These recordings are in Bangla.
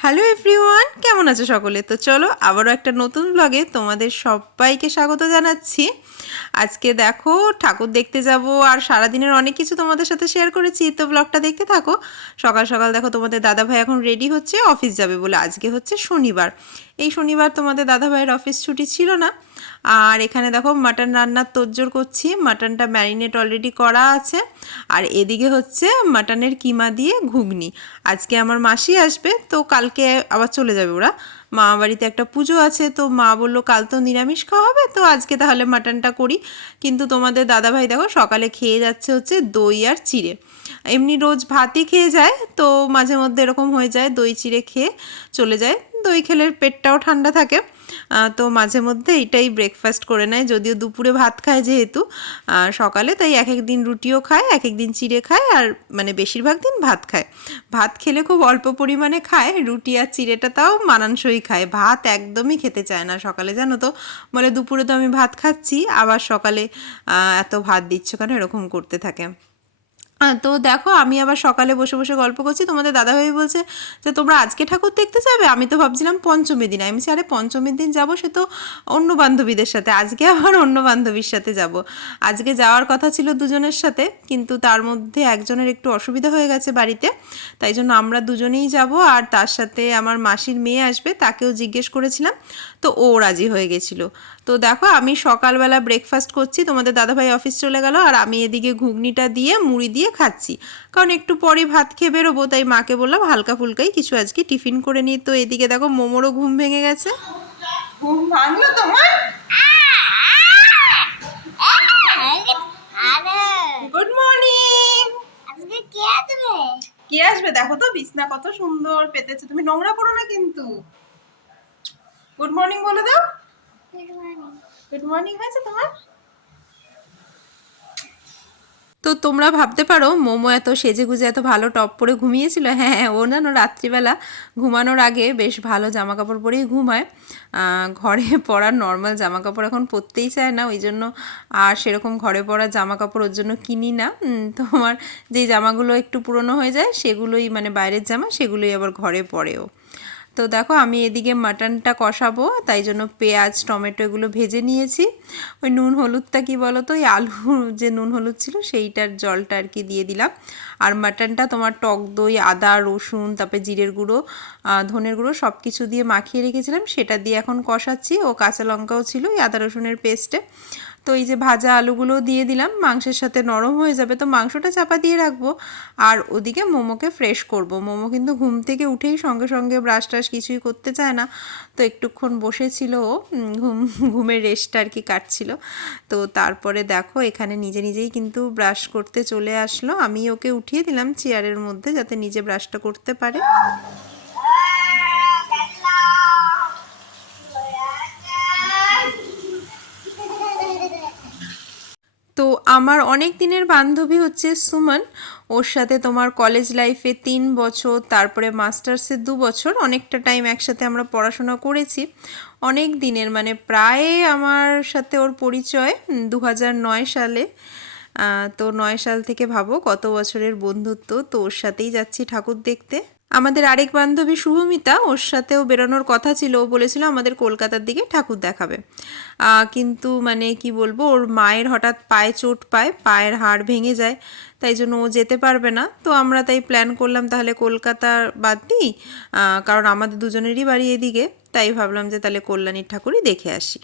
হ্যালো এভরিওয়ান কেমন আছে সকলে? তো চলো আবারও একটা নতুন ব্লগে তোমাদের সবাইকে স্বাগত জানাচ্ছি। আজকে দেখো, ঠাকুর দেখতে যাব আর সারাদিনের অনেক কিছু তোমাদের সাথে শেয়ার করেছি। তো ব্লগটা দেখতে থাকো। সকাল সকাল দেখো তোমাদের দাদা ভাই এখন রেডি হচ্ছে অফিস যাবে বলে। আজকে হচ্ছে শনিবার। এই শনিবার তোমাদের দাদাভাইয়ের অফিস ছুটি ছিল না। আর এখানে দেখো মাটন রান্নার তোড়জোড় করছি। মাটনটা ম্যারিনেট অলরেডি করা আছে। আর এদিকে হচ্ছে মাটনের কিমা দিয়ে ঘুগনি। আজকে আমার মাসি আসবে, তো কালকে আবার চলে যাবে ওরা। মা বাড়িতে একটা পুজো আছে, তো মা বলল, কাল তো নিরামিষ খাওয়া হবে, তো আজকে তাহলে মাটনটা করি। কিন্তু তোমাদের দাদাভাই দেখো সকালে খেয়ে যাচ্ছে হচ্ছে দই আর চিড়ে। এমনি রোজ ভাতই খেয়ে যায়, তো মাঝে মধ্যে এরকম হয়ে যায় দই চিড়ে খেয়ে চলে যায়। দই খেলে পেটটাও ঠান্ডা থাকে। তো মাঝে মধ্যে এটাই ব্রেকফাস্ট করে নেয়। যদিও দুপুরে ভাত খায় যেহেতু সকালে তাই এক এক দিন রুটিও খায়, এক এক দিন চিড়ে খায় আর মানে বেশিরভাগ দিন ভাত খায়। ভাত খেলে খুব অল্প পরিমাণে খায়, রুটি আর চিড়েটা তাও মানানসই খায়। ভাত একদমই খেতে চায় না সকালে, জানো তো? বলে দুপুরে তো আমি ভাত খাচ্ছি, আবার সকালে এত ভাত দিচ্ছ কেন? এরকম করতে থাকে। তো দেখো, আমি আবার সকালে বসে বসে গল্প করছি। তোমাদের দাদাভাই বলছে যে, তোমরা আজকে ঠাকুর দেখতে যাবে? আমি তো ভাবছিলাম পঞ্চমী দিন। আমি আরে, পঞ্চমীর দিন যাব সে তো অন্য বান্ধবীদের সাথে। আজকে আবার অন্য বান্ধবীর সাথে যাব। আজকে যাওয়ার কথা ছিল দুজনের সাথে, কিন্তু তার মধ্যে একজনের একটু অসুবিধা হয়ে গেছে বাড়িতে। তাই জন্য আমরা দুজনেই যাব। আর তার সাথে আমার মাসির মেয়ে আসবে, তাকেও জিজ্ঞেস করেছিলাম। তো ও রাজি হয়ে গেছিল। তো দেখো আমি সকালবেলা ব্রেকফাস্ট করছি তোমাদের দাদাভাই অফিস চলে গেল আর আমি এদিকে ঘুগনিটা দিয়ে মুড়ি দিয়ে খাচ্ছি। কারণ একটু পরে ভাত খেয়ে বেরোবো তাই মাকে বললাম হালকা ফুলকাই কিছু আজকে টিফিন করে নিই। তো এদিকে দেখো মোমোরও ঘুম ভেঙে গেছে। ঘুম ভাঙলো তোমার? গুড মর্নিং আজকে কে আসবে? কে আসবে? দেখো তো বিছনা কত সুন্দর পেতেছে। তুমি নোংরা করো না কিন্তু। গুড মর্নিং বলে দাও। গুড মর্নিং হয়েছে তোমার? তো তোমরা ভাবতে পারো মোমো এত সেজে গুজে এত ভালো টপ পরে ঘুমিয়েছিল। হ্যাঁ হ্যাঁ, ও না রাত্রিবেলা ঘুমানোর আগে বেশ ভালো জামা কাপড় পরেই ঘুমায়। ঘরে পরার নর্মাল জামা কাপড় এখন পরতেই চায় না ওই জন্য আর সেরকম ঘরে পরা জামা কাপড় ওর জন্য কিনি না। তোমার যেই জামাগুলো একটু পুরনো হয়ে যায় সেগুলোই মানে বাইরের জামা সেগুলোই আবার ঘরে পরেও তো দেখো আমি এদিকে মাটনটা কষাবো, তাই জন্য পেঁয়াজ, টমেটো এগুলো ভেজে নিয়েছি। ওই নুন হলুদটা কি বলো তো ওই আলু যে নুন হলুদ ছিল সেইটার জলটা আর কি দিয়ে দিলাম। আর মাটনটা তোমার টক দই, আদা, রসুন, তারপরে জিরের গুঁড়ো ধনের গুঁড়ো সব কিছু দিয়ে মাখিয়ে রেখেছিলাম, সেটা দিয়ে এখন কষাচ্ছি। ও কাঁচা লঙ্কাও ছিল ওই আদা রসুনের পেস্টে তো এই যে ভাজা আলুগুলো দিয়ে দিলাম, মাংসের সাথে নরম হয়ে যাবে, তো মাংসটা চাপা দিয়ে রাখব। আর ওদিকে মোমোকে ফ্রেশ করব। মোমো কিন্তু ঘুম থেকে উঠেই সঙ্গে সঙ্গে ব্রাশ টাশ কিছুই করতে চায় না। তো একটুক্ষণ বসেছিল ও ঘুম, ঘুমের রেস্ট আর কি কাটছিল। তো তারপরে দেখো, এখানে নিজে নিজেই কিন্তু ব্রাশ করতে চলে আসলো। আমি ওকে উঠিয়ে দিলাম চেয়ারের মধ্যে, যাতে নিজে ব্রাশটা করতে পারে। তো আমার অনেক দিনের বান্ধবী হচ্ছে সুমন। ওর সাথে তোমার কলেজ লাইফে তিন বছর, তারপরে মাস্টার্সে দু বছর, অনেকটা টাইম একসাথে আমরা পড়াশোনা করেছি। অনেক দিনের মানে প্রায় আমার সাথে ওর পরিচয় দু সালে। তো নয় সাল থেকে ভাবো কত বছরের বন্ধুত্ব, তো ওর সাথেই যাচ্ছি ঠাকুর দেখতে। আমাদের আরেক বান্ধবী শুভমিতা, ওর সাথেও বেরোনোর কথা ছিল। ও বলেছিল আমাদের কলকাতার দিকে ঠাকুর দেখাবে। কিন্তু মানে কি বলব, ওর মায়ের হঠাৎ পায়ে চোট পায়, পায়ের হাড় ভেঙে যায়, তাই জন্য ও যেতে পারবে না। তো আমরা তাই প্ল্যান করলাম তাহলে কলকাতা বাদ দিই। কারণ আমাদের দুজনেরই বাড়ি এদিকে, তাই ভাবলাম যে তাহলে কল্যাণীর ঠাকুরই দেখে আসি।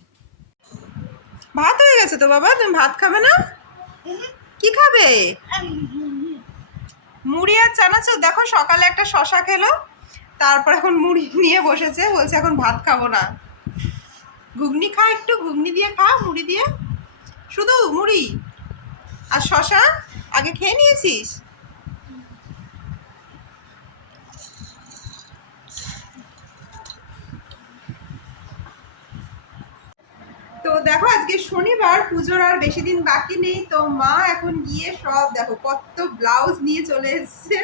ভাত হয়ে গেছে তো বাবা, তুমি ভাত খাবে না? কি খাবে? মুড়ি আর চানাচুর, দেখো সকালে একটা শশা খেলো, তারপর এখন মুড়ি নিয়ে বসেছে, বলছে এখন ভাত খাব না। ঘুগনি খা একটু, ঘুগনি দিয়ে খা, মুড়ি দিয়ে। শুধু মুড়ি আর শশা, আগে খেয়ে নিয়েছিস? তো দেখো, আজকে শনিবার, পুজোর আর বেশি দিন বাকি নেই, তো মা এখন গিয়ে সব দেখো, কত ব্লাউজ নিয়ে চলে এসেছে।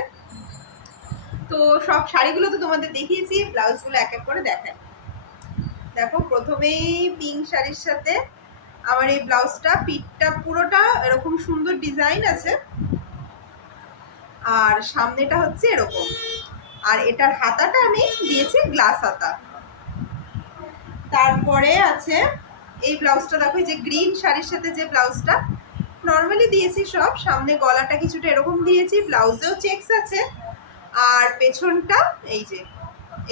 তো সব শাড়িগুলো তো তোমাদের দেখিয়েছি ব্লাউজগুলো এক এক করে দেখাই। দেখো, প্রথমেই পিঙ্ক শাড়ির সাথে আমার এই ব্লাউজটা পিঠটা পুরোটা এরকম সুন্দর ডিজাইন আছে। আর সামনেটা হচ্ছে এরকম। আর এটার হাতাটা আমি দিয়েছি গ্লাস হাতা। তারপরে আছে এই ব্লাউজটা দেখো যে গ্রিন শাড়ির সাথে যে ব্লাউজটা নর্মালি দিয়েছি সব, সামনে গলাটা কিছুটা এরকম দিয়েছি, ব্লাউজেও চেকস আছে, আর পেছনটা এই যে,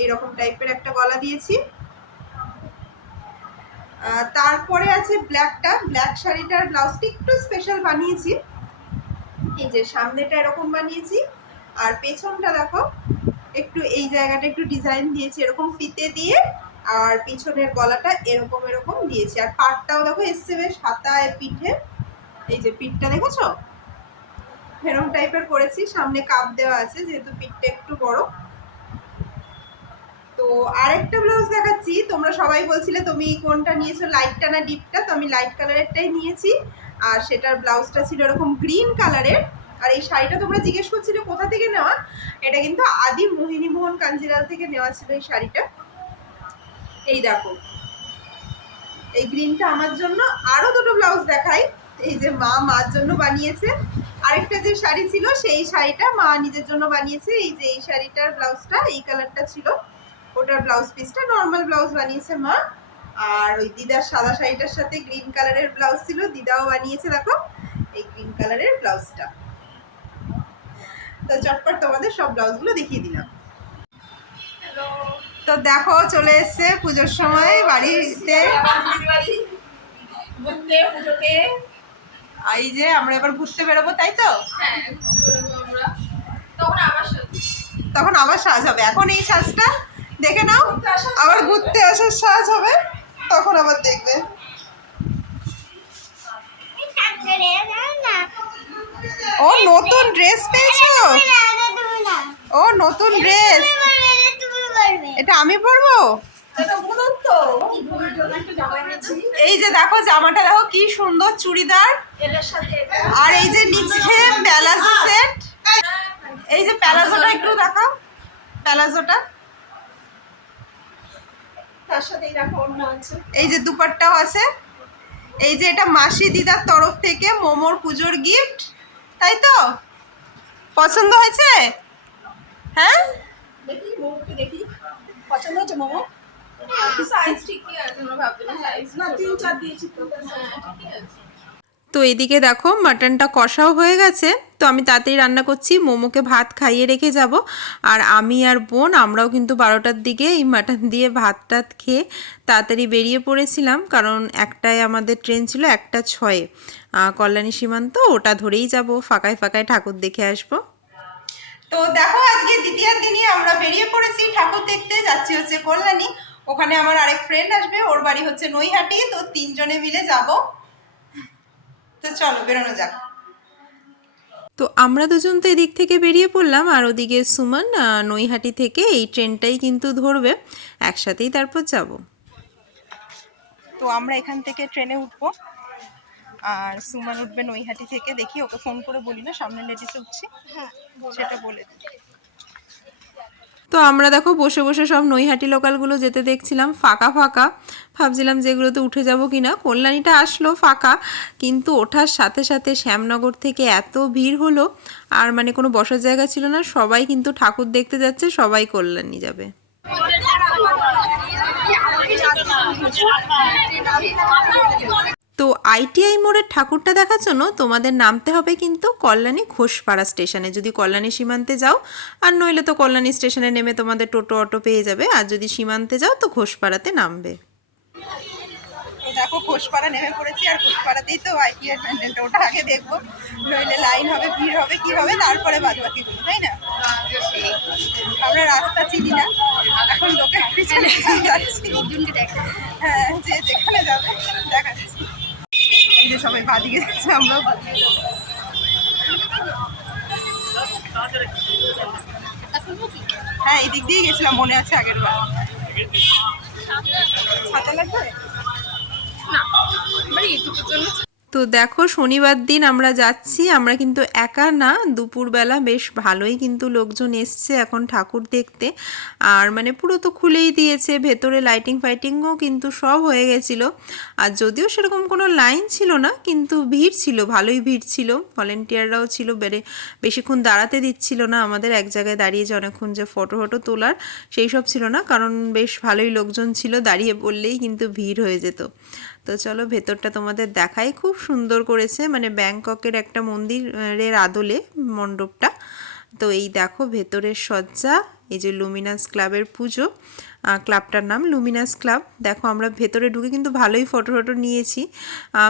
এইরকম টাইপের একটা গলা দিয়েছি। তারপরে আছে ব্ল্যাকটা ব্ল্যাক শাড়িটার ব্লাউজটা একটু স্পেশাল বানিয়েছি। এই যে সামনেটা এরকম বানিয়েছি, আর পেছনটা দেখো, একটু এই জায়গাটা একটু ডিজাইন দিয়েছি, এরকম ফিতে দিয়ে আর পিছনের গলাটা এরকম এরকম দিয়েছি। আর পাটটাও দেখো, এসছে বেশ হাতায় পিঠে। এই যে পিঠটা দেখেছ? এরকম টাইপের করেছি। সামনে কাপ দেওয়া আছে, যেহেতু পিঠটা একটু বড়। তো আরেকটা ব্লাউজ দেখাচ্ছি। তোমরা সবাই বলছিলে তুমি কোনটা নিয়েছো লাইটটা না ডিপটা তো আমি লাইট কালারেরটাই নিয়েছি। আর সেটার ব্লাউজটা ছিল এরকম গ্রিন কালারের আর এই শাড়িটা তোমরা জিজ্ঞেস করছিলে কোথা থেকে নেওয়া? এটা কিন্তু আদি মোহিনী মোহন কাঞ্জিলাল থেকে নেওয়া ছিল এই শাড়িটা। এই দেখো। এই গ্রিনটা আমার জন্য আরও দুটো ব্লাউজ দেখাই। এই যে মা মার জন্য বানিয়েছে। আরেকটা যে শাড়ি ছিল, সেই শাড়িটা মা নিজের জন্য বানিয়েছে। এই যে এই শাড়িটার ব্লাউজটা এই কালারটা ছিল। ওটার ব্লাউজ পিসটা নর্মাল ব্লাউজ বানিয়েছে মা। আর ওই দিদার সাদা শাড়িটার সাথে গ্রিন কালারের ব্লাউজ ছিল। দিদাও বানিয়েছে, দেখো। এই গ্রিন কালারের ব্লাউজটা তো চটপট তোমাদের সব ব্লাউজগুলো দেখিয়ে দিলাম। তো দেখো চলে এসছে পুজোর সময় বাড়িতে এই যে আমরা এবার ঘুরতে বেরোবো তাই তো? হ্যাঁ তখন আবার সাজ হবে। এখন এই সাজটা দেখে নাও আবার ঘুরতে আসার সাজ হবে তখন আবার দেখবে। ও নতুন ড্রেস পেয়েছ? ও নতুন ড্রেস তুমি বলবে না, তুমি বলবে এটা আমি পরবো? এই যে দেখো জামাটা দেখো কি সুন্দর চুড়িদার। আর এই যে নিচে প্যালাজো সেট। এই যে প্যালাজোটা একটু দেখাও। প্যালাজোটা। এই যে দুপাট্টাও আছে। এই যে এটা মাসি দিদার তরফ থেকে মোমোর পুজোর গিফট তাই তো? পছন্দ হয়েছে? হ্যাঁ? দেখি দেখি। পছন্দ হচ্ছে মোমো? সাইজ ঠিকই আছে আমরা ভাবছিলাম সাইজ না তিন চার দিয়েছি তো হ্যাঁ ঠিকই আছে। তো এদিকে দেখো মাটনটা কষাও হয়ে গেছে। তো আমি তাড়াতাড়ি রান্না করছি মোমোকে ভাত খাইয়ে রেখে যাব। আর আমি আর বোন আমরাও কিন্তু বারোটার দিকে এই মাটন দিয়ে ভাত টাত খেয়ে তাড়াতাড়ি বেরিয়ে পড়েছিলাম। কারণ একটাই আমাদের ট্রেন ছিল একটা ছয়ে। কল্যাণী সীমান্ত ওটা ধরেই যাব ফাঁকায় ফাঁকায় ঠাকুর দেখে আসব। তো দেখো আজকে দ্বিতীয় দিনই আমরা বেরিয়ে পড়েছি। ঠাকুর দেখতে যাচ্ছি হচ্ছে কল্যাণী। ওখানে আমার আরেক ফ্রেন্ড আসবে ওর বাড়ি হচ্ছে নৈহাটি। তো তিনজনে মিলে যাব। তো চলো বেরোনো যাক। তো আমরা দুজন তো এদিক থেকে বেরিয়ে পড়লাম আর ওদিকে সুমন নৈহাটি থেকে এই ট্রেনটাই কিন্তু ধরবে। একসাথেই তারপর যাব। তো আমরা এখান থেকে ট্রেনে উঠবো। আর সুমান উঠবে নৈহাটি থেকে। দেখি ওকে ফোন করে বলি না সামনে লেডিসে উঠছি। সেটা বলে দিই। তো আমরা দেখো বসে বসে সব নৈহাটি লোকালগুলো যেতে দেখছিলাম ফাঁকা ফাঁকা। ভাবছিলাম যেগুলোতে উঠে যাব কি না। কল্যাণীটা আসলো ফাঁকা কিন্তু ওঠার সাথে সাথে শ্যামনগর থেকে এত ভিড় হলো আর মানে কোনো বসার জায়গা ছিল না। সবাই কিন্তু ঠাকুর দেখতে যাচ্ছে সবাই কল্যাণী যাবে। তো আইটিআই মোড়ের ঠাকুরটা দেখার জন্য তোমাদের নামতে হবে কিন্তু কল্যাণী ঘোষপাড়া স্টেশনে। যদি কল্যাণী সীমান্তে যাও, আর নইলে তো কল্যাণী স্টেশনে নেমে তোমাদের টোটো অটো পেয়ে যাবে, আর যদি সীমান্তে যাও তো ঘোষপাড়াতে নামবে। দেখো, ঘোষপাড়া নেমে পড়েছি, আর ঘোষপাড়াতেই তো আইটিআই প্যান্ডেলটা। ওটা আগে দেখব, নইলে লাইন হবে, ভিড় হবে, কি হবে, তারপরে বাদ বাকি তাই না? আমরা রাস্তা চিনি না, এখন লোকের পিছনে যাচ্ছি। হ্যাঁ যে যেখানে যাবে, দেখাচ্ছি। সবাই বাদিকে যাচ্ছে আমরা। হ্যাঁ এই দিয়ে গেছিলাম, মনে আছে আগের বার ছাতা লাগবে না মানে এটুকুর জন্য তো দেখো শনিবার দিন আমরা যাচ্ছি, আমরা কিন্তু একা না, দুপুরবেলা বেশ ভালোই কিন্তু লোকজন এসছে এখন ঠাকুর দেখতে। আর মানে পুরো তো খুলেই দিয়েছে, ভেতরে লাইটিং ফাইটিংও কিন্তু সব হয়ে গেছিল। আর যদিও সেরকম কোনো লাইন ছিল না, কিন্তু ভিড় ছিল, ভালোই ভিড় ছিল। ভলেন্টিয়াররাও ছিল, বেড়ে বেশিক্ষণ দাঁড়াতে দিচ্ছিল না, আমাদের এক জায়গায় দাঁড়িয়ে যে অনেকক্ষণ যে ফটো ফটো তোলার সেই সব ছিল না, কারণ বেশ ভালোই লোকজন ছিল, দাঁড়িয়ে বললেই কিন্তু ভিড় হয়ে যেত। তো চলো ভেতরটা তোমাদের দেখাই। খুব সুন্দর করেছে মানে ব্যাংককের একটা মন্দিরের আদলে মণ্ডপটা। তো এই দেখো ভেতরের সজ্জা, এই যে লুমিনাস ক্লাবের পুজো। ক্লাবটার নাম লুমিনাস ক্লাব। দেখো আমরা ভেতরে ঢুকে কিন্তু ভালোই ফটো ফটো নিয়েছি।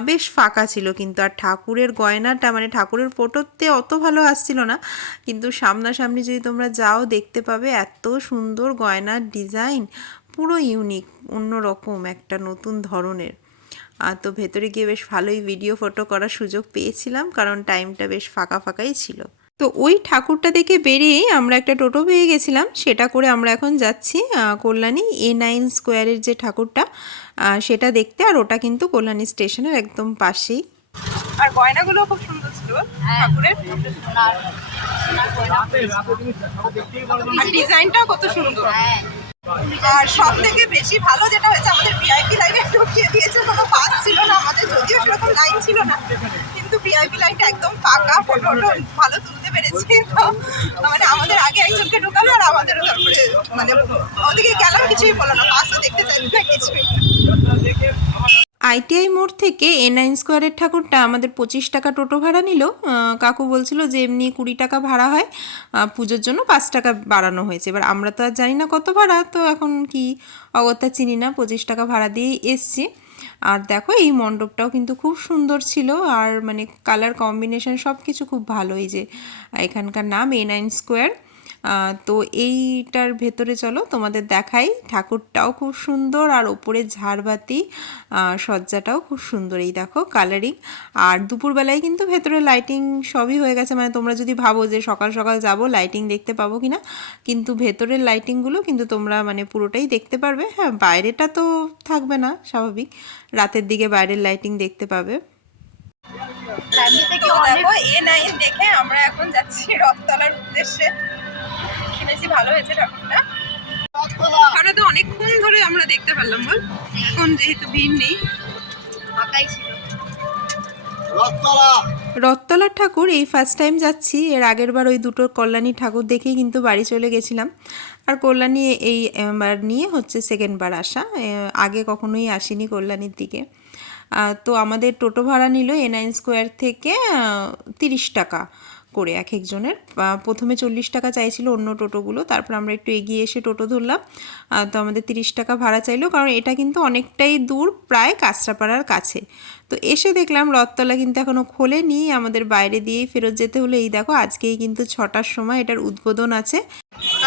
বেশ ফাঁকা ছিল কিন্তু, আর ঠাকুরের গয়নাটা মানে ঠাকুরের ফটোতে অত ভালো আসছিল না। কিন্তু সামনাসামনি যদি তোমরা যাও, দেখতে পাবে এত সুন্দর গয়নার ডিজাইন পুরো ইউনিক অন্যরকম একটা, নতুন ধরনের। তো ভেতরে গিয়ে বেশ ভালোই ভিডিও ফটো করার সুযোগ পেয়েছিলাম, কারণ টাইমটা বেশ ফাঁকা ফাঁকাই ছিল। তো ওই ঠাকুরটা দেখে বেরিয়েই আমরা একটা টোটো পেয়ে গেছিলাম, সেটা করে আমরা এখন যাচ্ছি কল্যাণী এ নাইন স্কোয়ারের যে ঠাকুরটা সেটা দেখতে, আর ওটা কিন্তু কল্যাণী স্টেশনের একদম পাশেই। আর গয়নাগুলো খুব সুন্দর ছিল, ঠাকুরের। আর ডিজাইনটাও কত সুন্দর। আর সব থেকে বেশি ভালো যেটা হয়েছে, আমাদের ভিআইপি লাইনে ঢুকিয়ে দিয়েছে, কোনো পাস ছিল না, আমাদের যদিও সেরকম লাইন ছিল না, কিন্তু ভিআইপি লাইনটা একদম ফাঁকা ফটো ভালো তুলতে পেরেছি মানে আমাদের আগে একজনকে ঢুকালো আর আমাদেরও তারপরে মানে ওদিকে গেলাম, কিছুই বলো না পাসও দেখতে চাইলি না কিছুই আইটিআই মোড় থেকে এ নাইন স্কোয়ারের ঠাকুরটা আমাদের পঁচিশ টাকা টোটো ভাড়া নিল। কাকু বলছিল যে এমনি কুড়ি টাকা ভাড়া হয়। পুজোর জন্য পাঁচ টাকা বাড়ানো হয়েছে। এবার আমরা তো আর জানি না কত ভাড়া, তো এখন কি অগত্যা চিনি না, পঁচিশ টাকা ভাড়া দিয়েই এসছি। আর দেখো, এই মণ্ডপটাও কিন্তু খুব সুন্দর ছিল। আর মানে কালার কম্বিনেশন সব কিছু খুব ভালো এই যে এখানকার নাম এ নাইন স্কোয়ার তো এইটার ভেতরে চলো, তোমাদের দেখাই। ঠাকুরটাও খুব সুন্দর, আর ওপরে ঝাড়বাতি সজ্জাটাও খুব সুন্দর। এই দেখো কালারিং আর দুপুরবেলায় কিন্তু ভেতরে লাইটিং সবই হয়ে গেছে। মানে তোমরা যদি ভাবো যে সকাল সকাল যাব লাইটিং দেখতে পাবো কি না কিন্তু ভেতরের লাইটিংগুলো কিন্তু তোমরা মানে পুরোটাই দেখতে পারবে। হ্যাঁ বাইরেটা তো থাকবে না, স্বাভাবিক। রাতের দিকে বাইরের লাইটিং দেখতে পাবে। দেখো এ নাইন দেখে আমরা এখন যাচ্ছি রথতলার উদ্দেশ্যে। শুনেছি ভালো হয়েছে ঠাকুরটা। ওটা তো অনেকক্ষণ ধরে আমরা দেখতে পারলাম বল। এখন যেহেতু ভিড় নেই। ফাঁকাই ছিল। রথতলার ঠাকুর এই ফার্স্ট টাইম যাচ্ছি। এর আগের বার ওই দুটো কল্যাণী ঠাকুর দেখেই কিন্তু বাড়ি চলে গেছিলাম। আর কল্যাণী এই বার নিয়ে হচ্ছে সেকেন্ড বার আসা। আগে কখনোই আসিনি কল্যাণীর দিকে। তো আমাদের টোটো ভাড়া নিল এ নাইন স্কোয়ার থেকে তিরিশ টাকা। করে এক একজনের। প্রথমে চল্লিশ টাকা চাইছিল অন্য টোটোগুলো, তারপর আমরা একটু এগিয়ে এসে টোটো ধরলাম। তো আমাদের তিরিশ টাকা ভাড়া চাইলো, কারণ এটা কিন্তু অনেকটাই দূর, প্রায় কাঁচরাপাড়ার কাছে। তো এসে দেখলাম রথতলা কিন্তু এখনও খোলেনি, আমাদের বাইরে দিয়েই ফেরত যেতে হলে। এই দেখো, আজকেই কিন্তু ছটার সময় এটার উদ্বোধন আছে।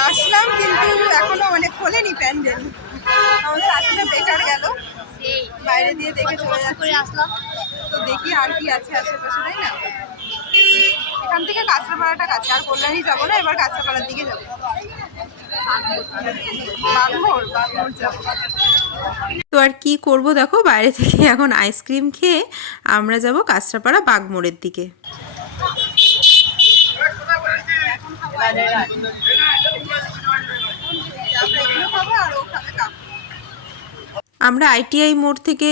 আসলাম কিন্তু এখনও মানে খোলেনি প্যান্ডেল। আমাদের বেকার গেল। বাইরে দিয়ে দেখে চলে যাচ্ছি। তো দেখি আর কি আছে আশেপাশে, তাই না? এখান থেকে কাঁচরাপাড়াটা কাছে। আর কল্যাণী যাব না এবার কাঁচরাপাড়ার দিকে যাব। তো আর কি করব দেখো বাইরে থেকে এখন আইসক্রিম খেয়ে আমরা যাব কাঁচরাপাড়া বাগমোড়ের দিকে। আমরা আইটিআই মোড় থেকে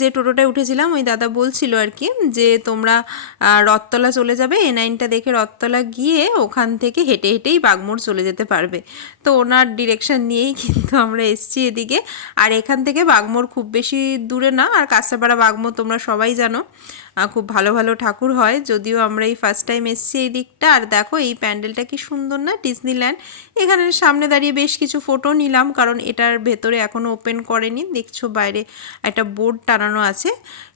যে টোটোটায় উঠেছিলাম, ওই দাদা বলছিল আর কি, যে তোমরা রথতলা চলে যাবে এ নাইনটা দেখে রথতলা গিয়ে ওখান থেকে হেঁটে হেঁটেই বাগমোড় চলে যেতে পারবে। তো ওনার ডিরেকশন নিয়েই কিন্তু আমরা এসছি এদিকে। আর এখান থেকে বাগমোড় খুব বেশি দূরে না, আর কাঁচাপাড়া বাগমোড় তোমরা সবাই জানো। খুব ভালো ভালো ঠাকুর হয়। যদিও আমরা এই ফার্স্ট টাইম এসছি এই দিকটা। আর দেখো, এই প্যান্ডেলটা কি সুন্দর না? ডিজনিল্যান্ড এখানে সামনে দাঁড়িয়ে বেশ কিছু ফটো নিলাম, কারণ এটার ভেতরে এখনও ওপেন করেনি। দেখছ বাইরে একটা বোর্ড টানানো আছে।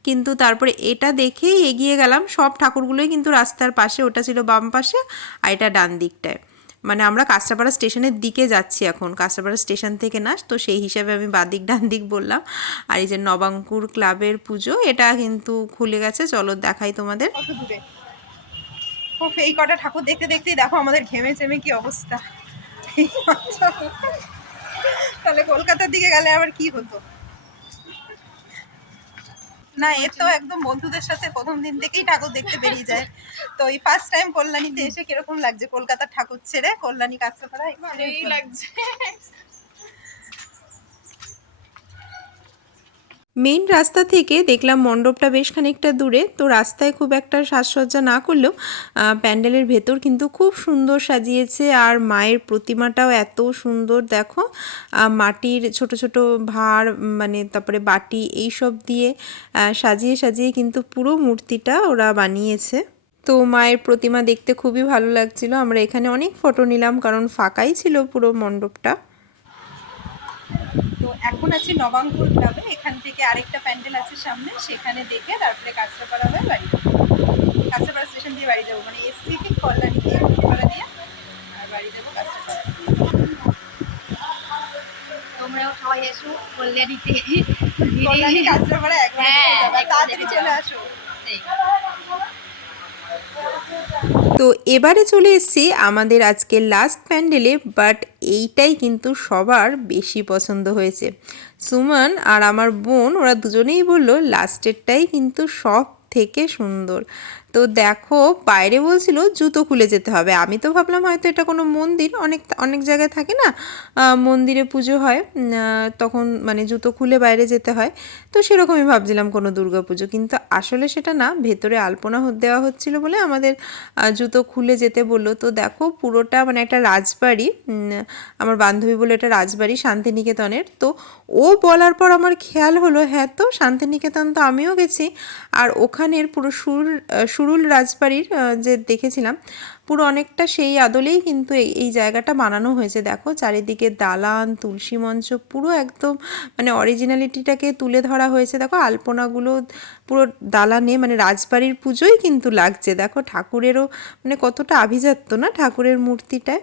কিন্তু তারপরে এটা দেখেই এগিয়ে গেলাম। সব ঠাকুরগুলোই কিন্তু রাস্তার পাশে, ওটা ছিল বাম পাশে, আর এটা ডান দিকটায়। মানে আমরা কাঁচরাপাড়া স্টেশনের দিকে যাচ্ছি এখন। কাঁচরাপাড়া স্টেশন থেকে না, তো সেই হিসাবে আমি বাদিক ডান দিক বললাম। আর এই যে নবাঙ্কুর ক্লাবের পুজো, এটা কিন্তু খুলে গেছে। চলো দেখাই তোমাদের। এই কটা ঠাকুর দেখতে দেখতেই দেখো আমাদের ঘেমে চেমে কি অবস্থা। তাহলে কলকাতার দিকে গেলে আবার কি হতো? না এ তো একদম বন্ধুদের সাথে প্রথম দিন থেকেই ঠাকুর দেখতে বেরিয়ে যায়। তো এই ফার্স্ট টাইম কল্যাণীতে এসে কীরকম লাগছে? কলকাতার ঠাকুর ছেড়ে কল্যাণী ভালোই লাগছে। মেইন রাস্তা থেকে দেখলাম মণ্ডপটা বেশ খানিকটা দূরে তো রাস্তায় খুব একটা সাজসজ্জা না করলেও প্যান্ডেলের ভেতর কিন্তু খুব সুন্দর সাজিয়েছে। আর মায়ের প্রতিমাটাও এত সুন্দর দেখো। মাটির ছোট ছোট উম, মানে তারপরে বাটি এই সব দিয়ে সাজিয়ে সাজিয়ে কিন্তু পুরো মূর্তিটা ওরা বানিয়েছে। তো মায়ের প্রতিমা দেখতে খুবই ভালো লাগছিল। আমরা এখানে অনেক ফটো নিলাম কারণ ফাঁকাই ছিল পুরো মণ্ডপটা। তো এখন আছি নবাঙ্কুর ক্লাবে এখান থেকে আরেকটা প্যান্ডেল আছে সামনে সেখানে দেখে তারপরে কাঁচরাপাড়া হয়ে বাড়ি যাব। কাঁচরাপাড়া স্টেশন দিয়ে বাড়ি যাব মানে এসছি ঠিক কল্যাণী দিয়ে কল্যাণী দিয়ে আর বাড়ি যাব কাঁচরাপাড়া। তোমরাও সবাই এসো কল্যাণীতে। কল্যাণী কাঁচরাপাড়া একবার হ্যাঁ, তাড়াতাড়ি চলে আসো। তো এবারে চলে এসেছি আমাদের আজকে লাস্ট প্যান্ডেলে বাট এইটাই কিন্তু সবার বেশি পছন্দ হয়েছে। সুমন আর আমার বোন, ওরা দুজনেই বলল, লাস্টেরটাই কিন্তু সব থেকে সুন্দর। তো দেখো, বাইরে বলছিল জুতো খুলে যেতে হবে। আমি তো ভাবলাম হয়তো এটা কোনো মন্দির, অনেক অনেক জায়গায় থাকে না মন্দিরে পুজো হয় তখন মানে জুতো খুলে বাইরে যেতে হয়। তো সেরকমই ভাবছিলাম কোনো দুর্গা পুজো। কিন্তু আসলে সেটা না, ভেতরে আলপনা দেওয়া হচ্ছিল বলে আমাদের জুতো খুলে যেতে বলল। তো দেখো, পুরোটা মানে একটা রাজবাড়ি আমার বান্ধবী বলে এটা রাজবাড়ি শান্তিনিকেতনের। তো ও বলার পর আমার খেয়াল হলো হ্যাঁ তো, শান্তিনিকেতন তো আমিও গেছি। আর ওখানের পুরো সুর সুরুল রাজবাড়ির যে দেখেছিলাম, পুরো অনেকটা সেই আদলেই কিন্তু এই জায়গাটা বানানো হয়েছে। দেখো, চারিদিকে দালান, তুলসী মঞ্চ, পুরো একদম মানে অরিজিনালিটিটাকে তুলে ধরা হয়েছে। দেখো, আলপনাগুলো পুরো দালানে মানে রাজবাড়ির পুজোই কিন্তু লাগছে। দেখো, ঠাকুরেরও মানে কতটা আভিজাত্য না ঠাকুরের মূর্তিটায়।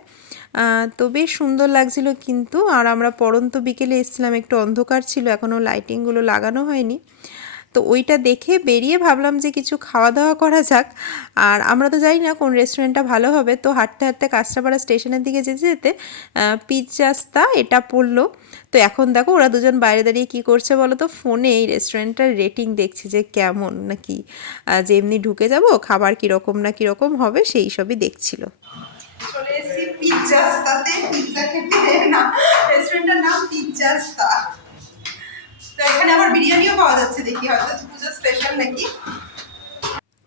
তো বেশ সুন্দর লাগছিল কিন্তু। আর আমরা পরন্ত বিকেলে এসেছিলাম, একটু অন্ধকার ছিল এখনও লাইটিংগুলো লাগানো হয়নি। তো ওইটা দেখে বেরিয়ে ভাবলাম যে কিছু খাওয়া দাওয়া করা যাক। আর আমরা তো জানি না কোন রেস্টুরেন্টটা ভালো হবে। তো হাঁটতে হাঁটতে কাঁচরাপাড়া স্টেশনের দিকে যেতে যেতে পিৎজাস্তা এটা পড়ল। তো এখন দেখো ওরা দুজন বাইরে দাঁড়িয়ে কী করছে বলো তো ফোনে এই রেস্টুরেন্টটার রেটিং দেখছে যে কেমন নাকি। যে এমনি ঢুকে যাব, খাবার কীরকম না কীরকম হবে সেই সবই দেখছিল। চলে পিৎজাস্তাতে পিৎজা খেতে। না রেস্টুরেন্টের নাম পিৎজাস্তা তো এখানে আবার বিরিয়ানিও পাওয়া যাচ্ছে দেখি হয়তো পুজো স্পেশাল নাকি?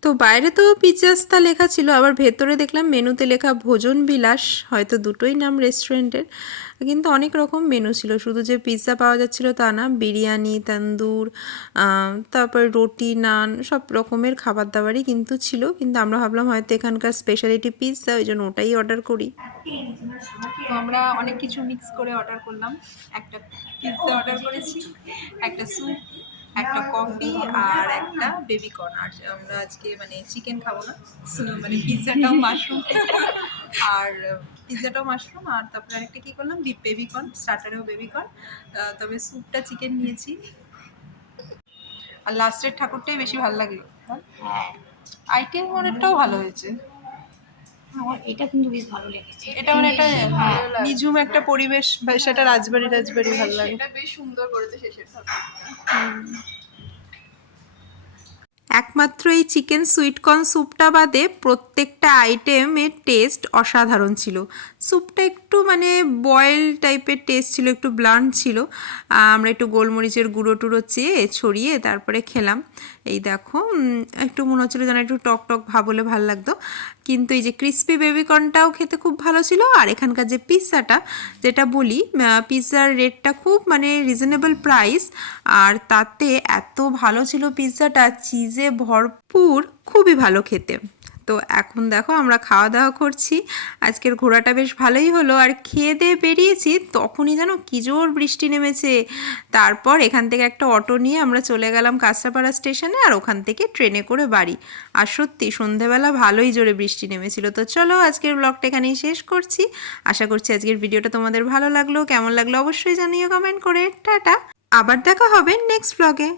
তো বাইরে তো পিৎজাস্তা লেখা ছিল আবার ভেতরে দেখলাম মেনুতে লেখা ভোজন বিলাস হয়তো দুটোই নাম রেস্টুরেন্টের। কিন্তু অনেক রকম মেনু ছিল শুধু যে পিৎজা পাওয়া যাচ্ছিল তা না বিরিয়ানি তন্দুর তারপর রুটি নান সব রকমের খাবার দাবারই কিন্তু ছিল কিন্তু আমরা ভাবলাম হয়তো এখানকার স্পেশালিটি পিৎজা ওই জন্য ওটাই অর্ডার করি। তো আমরা অনেক কিছু মিক্স করে অর্ডার করলাম একটা পিৎজা অর্ডার করেছি। একটা স্যুপ একটা কফি আর একটা বেবি কর্ন আর আমরা আজকে মানে চিকেন খাব না। মানে পিৎজাটাও মাশরুম আর পিৎজাটাও মাশরুম আর তারপরে আরেকটা কী করলাম? বেবি কর্ন স্টার্টারেও বেবি কর্ন তবে স্যুপটা চিকেন নিয়েছি। আর লাস্টের ঠাকুরটাই বেশি ভালো লাগল। হ্যাঁ। আইটেম অনেকটাও ভালো হয়েছে। আমার এটা কিন্তু বেশ ভালো লেগেছে। এটা মানে একটা হ্যাঁ নিঝুম একটা পরিবেশ বা সেটা রাজবাড়ি রাজবাড়ি ভালো লাগে। এটা বেশ সুন্দর করেছে শেষের একমাত্র এই চিকেন সুইটকর্ন স্যুপটা বাদে প্রত্যেকটা আইটেমের টেস্ট অসাধারণ ছিল। স্যুপটা একটু মানে বয়েল টাইপের টেস্ট ছিল একটু ব্লান্ট ছিল। আমরা একটু গোলমরিচের গুঁড়ো টুড়ো চেয়ে ছড়িয়ে তারপরে খেলাম। এই দেখো একটু মনে হচ্ছিল যেন একটু টক টক ভাব হলে ভালো লাগতো। কিন্তু এই যে ক্রিস্পি বেবিকর্নটাও খেতে খুব ভালো ছিল। আর এখানকার যে পিৎজাটা যেটা বলি পিৎজার রেটটা খুব মানে রিজনেবল প্রাইস আর তাতে এত ভালো ছিল পিৎজাটা চিজে ভরপুর, খুবই ভালো খেতে। তো এখন দেখো আমরা খাওয়া দাওয়া করছি। আজকের ঘোরাটা বেশ ভালোই হলো। আর খেয়ে দিয়ে বেরিয়েছি, তখনই যেন কি জোর বৃষ্টি নেমেছে। তারপর এখান থেকে একটা অটো নিয়ে আমরা চলে গেলাম কাঁচরাপাড়া স্টেশনে আর ওখান থেকে ট্রেনে করে বাড়ি। আর সত্যি সন্ধেবেলা ভালোই জোরে বৃষ্টি নেমেছিল। তো চলো আজকের ব্লগটা এখানেই শেষ করছি। আশা করছি আজকের ভিডিওটা তোমাদের ভালো লাগল। কেমন লাগল অবশ্যই জানিও কমেন্ট করে। টাটা। আবার দেখা হবে নেক্সট ব্লগে।